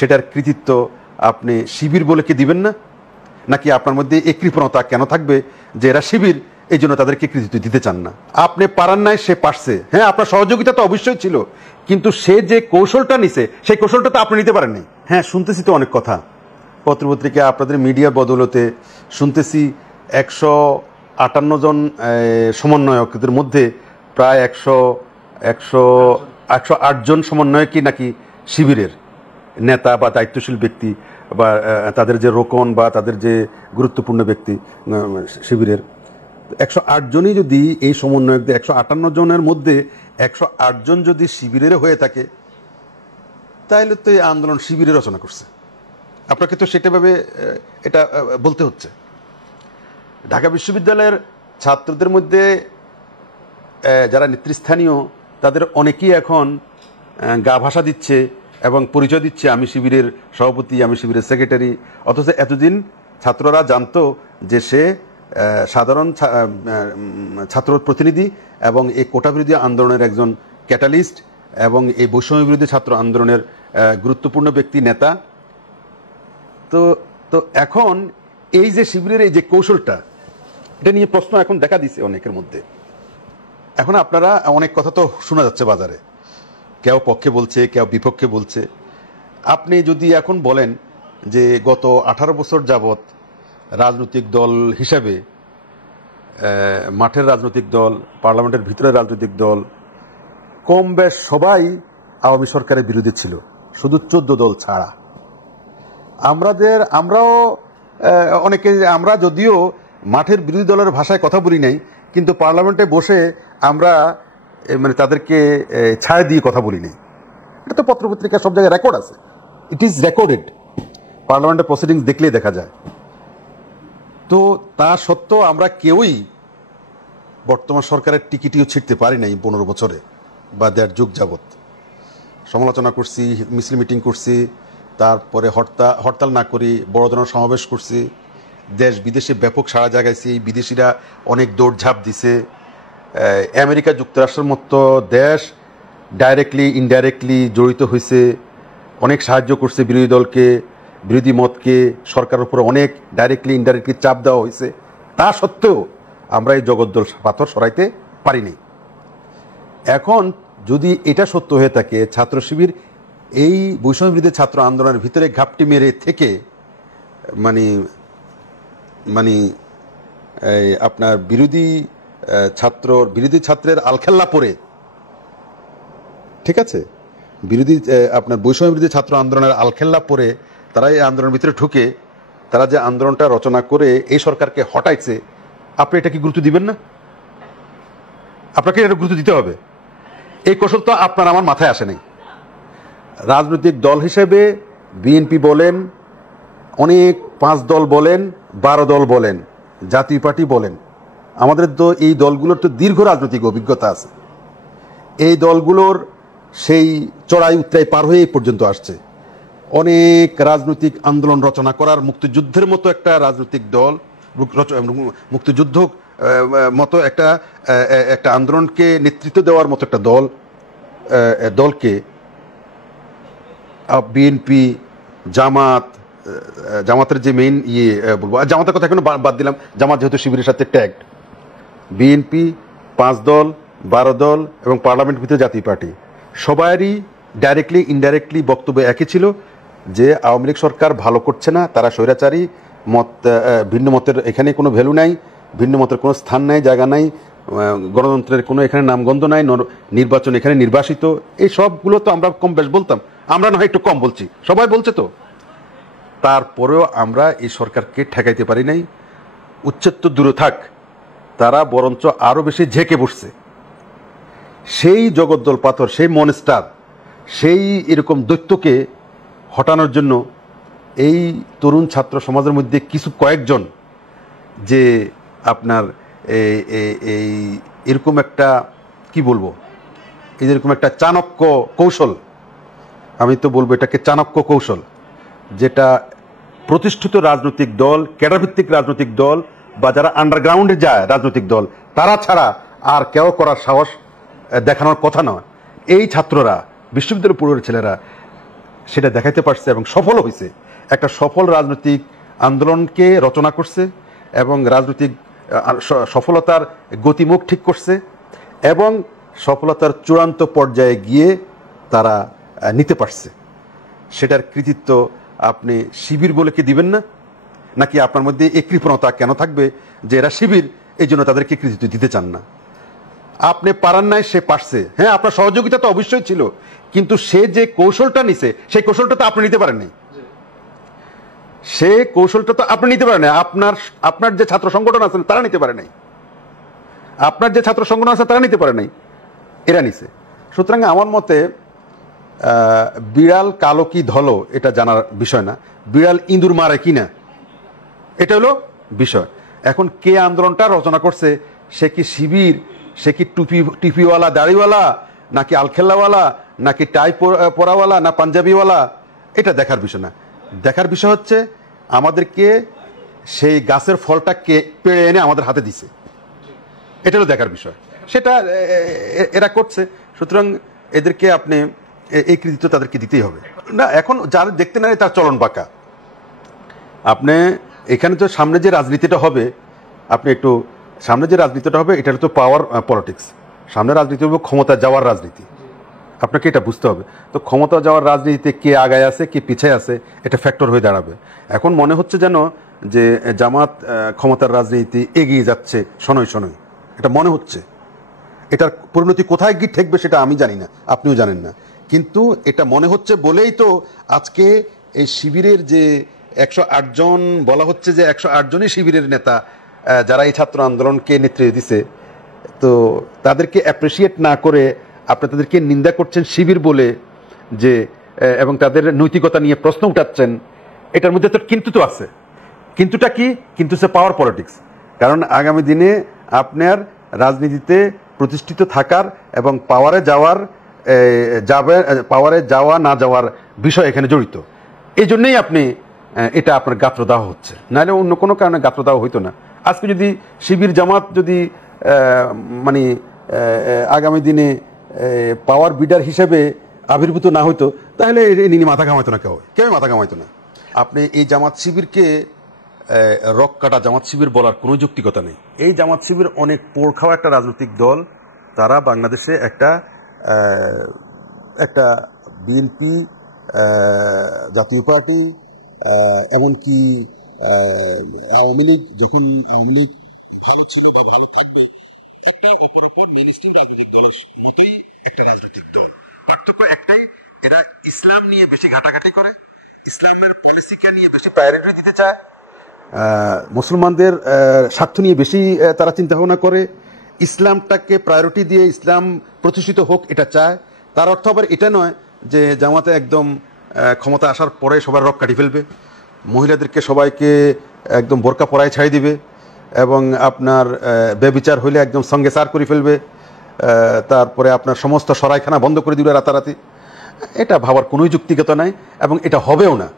সেটার কৃতিত্ব আপনি শিবির বলে কি দিবেন না? নাকি আপনার মধ্যে এই কৃপণতা কেন থাকবে যে এরা শিবির, এই জন্য তাদেরকে কৃতিত্ব দিতে চান না? আপনি পারান নাই, সে পারছে, হ্যাঁ আপনার সহযোগিতা তো অবশ্যই ছিল, কিন্তু সে যে কৌশলটা নিছে সেই কৌশলটা তো আপনি নিতে পারেন নাই। হ্যাঁ, শুনতেছি তো অনেক কথা পত্রপত্রিকা, আপনাদের মিডিয়ার বদৌলতে শুনতেছি 158 জন সমন্বয়কদের মধ্যে প্রায় 108 জন সমন্বয়কই নাকি শিবিরের নেতা বা দায়িত্বশীল ব্যক্তি, বা তাদের যে রোকন বা তাদের যে গুরুত্বপূর্ণ ব্যক্তি শিবিরের। 108 জনই যদি এই সমন্বয়কদের 158 জনের মধ্যে 108 জন যদি শিবিরের হয়ে থাকে, তাহলে তো এই আন্দোলন শিবিরে রচনা করছে। আপনাকে তো সেটাভাবে এটা বলতে হচ্ছে। ঢাকা বিশ্ববিদ্যালয়ের ছাত্রদের মধ্যে যারা নেতৃস্থানীয়, তাদের অনেকেই এখন গা ভাষা দিচ্ছে এবং পরিচয় দিচ্ছে আমি শিবিরের সভাপতি, আমি শিবিরের সেক্রেটারি, অথচ এতদিন ছাত্ররা জানতো যে সে সাধারণ ছাত্র প্রতিনিধি এবং এই কোটা বিরোধী আন্দোলনের একজন ক্যাটালিস্ট এবং এই বৈষম্য বিরোধী ছাত্র আন্দোলনের গুরুত্বপূর্ণ ব্যক্তি, নেতা। তো এখন এই যে শিবিরের এই যে কৌশলটা, এটা নিয়ে প্রশ্ন এখন দেখা দিচ্ছে অনেকের মধ্যে। এখন আপনারা অনেক কথা তো শোনা যাচ্ছে বাজারে, কেউ পক্ষে বলছে, কেউ বিপক্ষে বলছে। আপনি যদি এখন বলেন যে গত 18 বছর যাবৎ রাজনৈতিক দল হিসাবে, মাঠের রাজনৈতিক দল, পার্লামেন্টের ভিতরের রাজনৈতিক দল, কম বেশ সবাই আওয়ামী সরকারের বিরোধী ছিল, শুধু 14 দল ছাড়া। আমরাও অনেকে, আমরা যদিও মাঠের বিরোধী দলের ভাষায় কথা বলি নাই, কিন্তু পার্লামেন্টে বসে আমরা মানে তাদেরকে ছায়া দিয়ে কথা বলি নাই। এটা তো পত্রপত্রিকা সব জায়গায় রেকর্ড আছে, ইট ইজ রেকর্ডেড, পার্লামেন্টের প্রসিডিংস দেখলেই দেখা যায়। তো তা সত্ত্বেও আমরা কেউই বর্তমান সরকারের টিকিটিও ছিটতে পারি নাই 15 বছরে বা 1.5 যুগ যাবৎ। সমালোচনা করছি, মিছিল মিটিং করছি, তারপরে হরতাল না করি বড় ধরনের সমাবেশ করছি, দেশ বিদেশে ব্যাপক সাড়া জাগাইছি, বিদেশিরা অনেক দৌড়ঝাঁপ দিছে। আমেরিকা যুক্তরাষ্ট্রের মতো দেশ ডাইরেক্টলি ইনডাইরেক্টলি জড়িত হয়েছে, অনেক সাহায্য করছে বিরোধী দলকে, বিরোধী মতকে, সরকারের উপরে অনেক ডাইরেক্টলি ইনডাইরেক্টলি চাপ দেওয়া হয়েছে। তা সত্ত্বেও আমরা এই জগদ্দল পাথর সরাইতে পারিনি। এখন যদি এটা সত্য হয়ে থাকে, ছাত্র শিবির এই বৈষম্য বিরোধী ছাত্র আন্দোলনের ভিতরে ঘাপটি মেরে থেকে আপনার বিরোধী ছাত্রের আলখেল্লা পরে, ঠিক আছে, আপনার বৈষম্য বিরোধী ছাত্র আন্দোলনের আলখেল্লা পরে তারা এই আন্দোলনের ভিতরে ঢুকে তারা যে আন্দোলনটা রচনা করে এই সরকারকে হটাইছে, আপনি এটা কি গুরুত্ব দিবেন না? আপনাকে এটা গুরুত্ব দিতে হবে। এই কৌশল তো আপনার আমার মাথায় আসে নাই। রাজনৈতিক দল হিসেবে বিএনপি বলেন, অনেক 5 দল বলেন, 12 দল বলেন, জাতীয় পার্টি বলেন, আমাদের তো এই দলগুলোর তো দীর্ঘ রাজনৈতিক অভিজ্ঞতা আছে। এই দলগুলোর সেই চড়াই উত্তরাই পার হয়ে এই পর্যন্ত আসছে। অনেক রাজনৈতিক আন্দোলন রচনা করার, মুক্তিযুদ্ধের মতো একটা রাজনৈতিক দল, মুক্তিযুদ্ধ মতো একটা আন্দোলনকে নেতৃত্ব দেওয়ার মতো একটা দলকে বিএনপি, জামাতের যে মেইন বলবো, জামাতের কথা এখনো বাদ দিলাম, জামাত যেহেতু শিবিরের সাথে ট্যাগড, বিএনপি, 5 দল, 12 দল এবং পার্লামেন্ট ভিতরে জাতীয় পার্টি, সবারই ডাইরেক্টলি ইনডাইরেক্টলি বক্তব্য একই ছিল যে আওয়ামী লীগ সরকার ভালো করছে না, তারা স্বৈরাচারী, ভিন্ন মতের এখানে কোনো ভ্যালু নাই, ভিন্ন মতের কোনো স্থান নাই, জায়গা নাই, গণতন্ত্রের কোনো এখানে নামগন্ধ নাই, নির্বাচন এখানে নির্বাসিত। এই সবগুলো তো আমরা কম বেশ বলতাম, আমরা না হয় একটু কম বলছি, সবাই বলছে তো। তারপরেও আমরা এই সরকারকে ঠেকাইতে পারি নাই। উচ্ছেদ তো দূরে থাক, তারা বরঞ্চ আরও বেশি ঝেঁকে বসছে। সেই জগদ্দল পাথর, সেই মনস্টার, সেই এরকম দৈত্যকে হটানোর জন্য এই তরুণ ছাত্র সমাজের মধ্যে কয়েকজন যে আপনার এরকম একটা কি বলবো, এরকম একটা চাণক্য কৌশল, আমি তো বলবো এটাকে চাণক্য কৌশল, যেটা প্রতিষ্ঠিত রাজনৈতিক দল, ক্যাডারভিত্তিক রাজনৈতিক দল বা যারা আন্ডারগ্রাউন্ডে যায় রাজনৈতিক দল, তারা ছাড়া আর কেউ করার সাহস দেখানোর কথা নয়। এই ছাত্ররা, বিশ্ববিদ্যালয় পড়ুয়ার ছেলেরা সেটা দেখাইতে পারছে এবং সফল হয়েছে, একটা সফল রাজনৈতিক আন্দোলনকে রচনা করছে এবং রাজনৈতিক সফলতার গতিমুখ ঠিক করছে এবং সফলতার চূড়ান্ত পর্যায়ে গিয়ে তারা নিতে পারছে। সেটার কৃতিত্ব আপনি শিবির বলে কি দিবেন না? নাকি আপনার মধ্যে এই কৃপণতা কেন থাকবে যে এরা শিবির, এই জন্য তাদেরকে কৃতিত্ব দিতে চান না? আপনি পারান নাই, সে পারছে। হ্যাঁ, আপনার সহযোগিতা তো অবশ্যই ছিল, কিন্তু সে যে কৌশলটা নিছে সেই কৌশলটা তো আপনি নিতে পারেন নাই। সে কৌশলটা তো আপনি নিতে পারেন নাই। আপনার যে ছাত্র সংগঠন আছেন তারা নিতে পারে নাই, আপনার যে ছাত্র সংগঠন আছে তারা নিতে পারে নাই, এরা নিছে। সুতরাং আমার মতে বিড়াল কালো কি ধলো এটা জানার বিষয় না, বিড়াল ইঁদুর মারে কিনা এটা হলো বিষয়। এখন কে আন্দোলনটা রচনা করছে, সে কি শিবির, সে কি টুপিওয়ালা দাড়িওয়ালা, নাকি আলখেল্লাওয়ালা, নাকি টাই পরাওয়ালা, না পাঞ্জাবিওয়ালা, এটা দেখার বিষয় না। দেখার বিষয় হচ্ছে আমাদেরকে সেই গাছের ফলটা কে পেড়ে এনে আমাদের হাতে দিছে, এটা হলো দেখার বিষয়। সেটা এরা করছে, সুতরাং এদেরকে আপনি এই কৃতিত্ব তাদেরকে দিতেই হবে না। এখন যারা দেখতে না তার চলন বাঁকা। আপনি এখানে তো সামনে যে রাজনীতিটা হবে, আপনি একটু সামনে যে রাজনীতিটা হবে এটা তো পাওয়ার পলিটিক্স। সামনে রাজনীতি হবে ক্ষমতা যাওয়ার রাজনীতি, আপনাকে এটা বুঝতে হবে। তো ক্ষমতা যাওয়ার রাজনীতিতে কে আগায় আছে কে পিছিয়ে আছে এটা ফ্যাক্টর হয়ে দাঁড়াবে। এখন মনে হচ্ছে যেন যে জামাত ক্ষমতার রাজনীতি এগিয়ে যাচ্ছে শনয় শনয়, এটা মনে হচ্ছে। এটার পরিণতি কোথায় গিয়ে ঠেকবে সেটা আমি জানি না, আপনিও জানেন না, কিন্তু এটা মনে হচ্ছে বলেই তো আজকে এই শিবিরের যে 108 জন বলা হচ্ছে যে 108 জনই শিবিরের নেতা যারা এই ছাত্র আন্দোলনকে নেতৃত্ব দিছে, তো তাদেরকে অ্যাপ্রিসিয়েট না করে আপনি তাদেরকে নিন্দা করছেন শিবির বলে, যে এবং তাদের নৈতিকতা নিয়ে প্রশ্ন উঠাচ্ছেন। এটার মধ্যে তো কিন্তু তো আছে। কিন্তুটা কি? কিন্তু সে পাওয়ার পলিটিক্স। কারণ আগামী দিনে আপনার রাজনীতিতে প্রতিষ্ঠিত থাকার এবং পাওয়ারে যাওয়া না যাওয়ার বিষয় এখানে জড়িত। এই জন্যই আপনি এটা আপনার গাত্র দেওয়া হচ্ছে, নাহলে অন্য কোনো কারণে গাত্র দেওয়া হইতো না। আজকে যদি শিবির জামাত যদি মানে আগামী দিনে পাওয়ার বিডার হিসেবে আবির্ভূত না হইতো, তাহলে নিয়ে মাথা ঘামাইতো না, কেউ মাথা ঘামাইতো না। আপনি এই জামাত শিবিরকে রক কাটা জামাত শিবির বলার কোনো যৌক্তিকতা নেই। এই জামাত শিবির অনেক পোড় খাওয়া একটা রাজনৈতিক দল। তারা বাংলাদেশে একটা বিএনপি, জাতীয় পার্টি, এমনকি আওয়ামী লীগ, যখন আওয়ামী লীগ ভালো ছিল বা ভালো থাকবে, একটা অপরাপর মেইন স্ট্রিম রাজনৈতিক দলের মতোই একটা রাজনৈতিক দল। পার্থক্য একটাই, এরা ইসলাম নিয়ে বেশি ঘাটাঘাটি করে, ইসলামের পলিসিকে নিয়ে বেশি প্রায়োরিটি দিতে চায়, মুসলমানদের স্বার্থ নিয়ে বেশি তারা চিন্তা ভাবনা করে, ইসলামটাকে প্রায়োরিটি দিয়ে ইসলাম প্রতিষ্ঠিত হোক এটা চায়। তার অর্থ আবার এটা নয় যে জামাতে একদম ক্ষমতা আসার পরে সবার রক কাটি ফেলবে, মহিলাদেরকে সবাইকে একদম বোরকা পরায় ছাড়িয়ে দিবে এবং আপনার বেবিচার হইলে একদম সঙ্গে সার করে ফেলবে, তারপরে আপনার সমস্ত সরাইখানা বন্ধ করে দিবে রাতারাতি। এটা ভাবার কোনোই যুক্তিগত নাই এবং এটা হবেও না।